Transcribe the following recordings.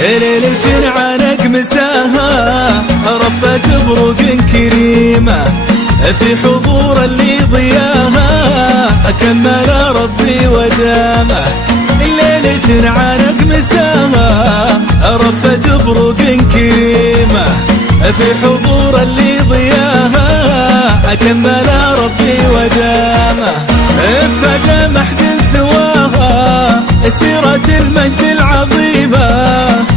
ليلة عنق مساها رفة بروق كريمة في حضور اللي ضياها كمل ربي ودامه. ليلة عنق مساها رفة بروق كريمة في حضور اللي ضياها كمل ربي ودامه. فدا محد سواها سيرة المجد العظيمة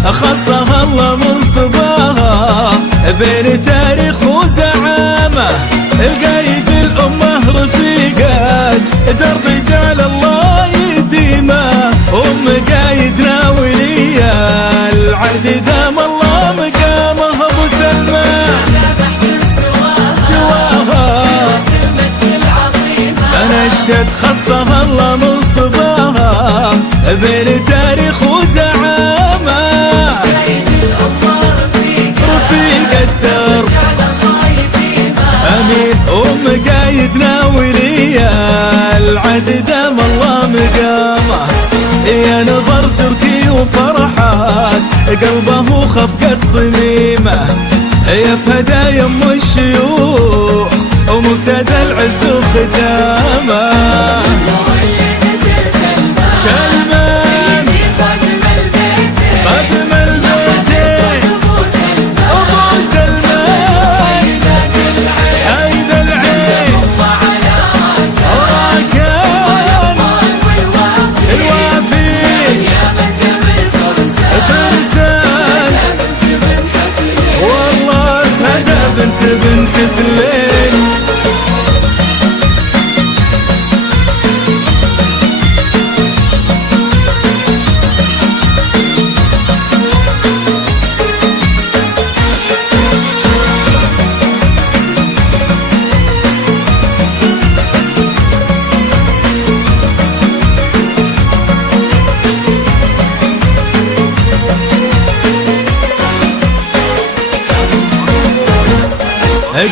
خصها الله من صباها بين تاريخ وزعامة. القايد الأمة رفيقات درب جعل الله يديمه قايدنا وليا العهد دام الله مقامه. ابو سلمى سواها انا الشد خصها الله من صباها بين تاريخ وزعامة. رفيق الدرب امين قايدنا وليا العهد دام الله مقامه. يا نظر تركي وفرحات قلبه خفقة صميمة يا فدايا ام الشيوخ ومبتدى العز وختامه. سلمان خادم البيتين ابو سلمان حيد العين وراكان الوافي فرسان والله فدا بنت ثلين.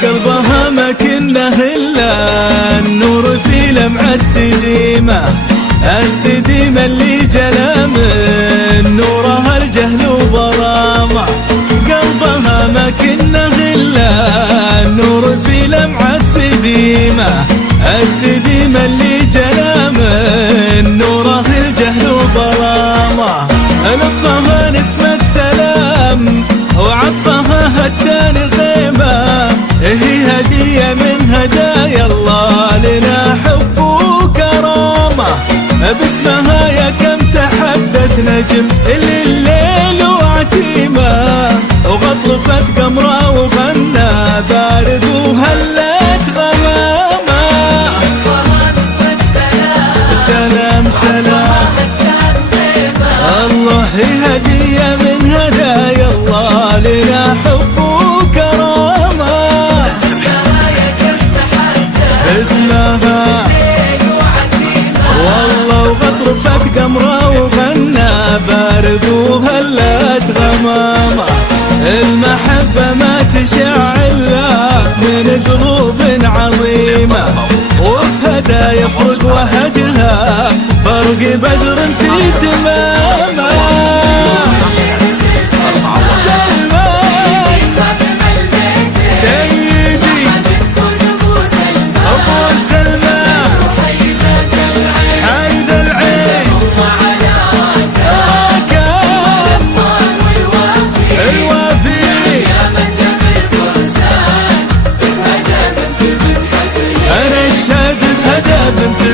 قلبها ما كنه إلا النور في لمعة سديمة السديمة اللي جلا من نورها الجهل وظلامة. قلبها ما كنه إلا النور في لمعة سديمة السديمة اللي جلا من نورها الجهل وظلامة. لطفها نسمة سلام وعطفها هتان غيمة هي هدية من هدايا الله لنا حب وكرامة. باسمها يا كم تحدث نجم الليل وعتيمة وغطرفت قمرة وغنى بارد وهلت غمامة. سلام سلام الله هي هدية من هدايا الله لنا حب وكرامة. اسمها والله وغطرفت قمرة وغنى بارد وهلت غمامة. المحبة ما تشع إلا من قلوب عظيمة وفي هدايا فرق وهجها برق بدر في تمامه.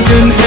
بنت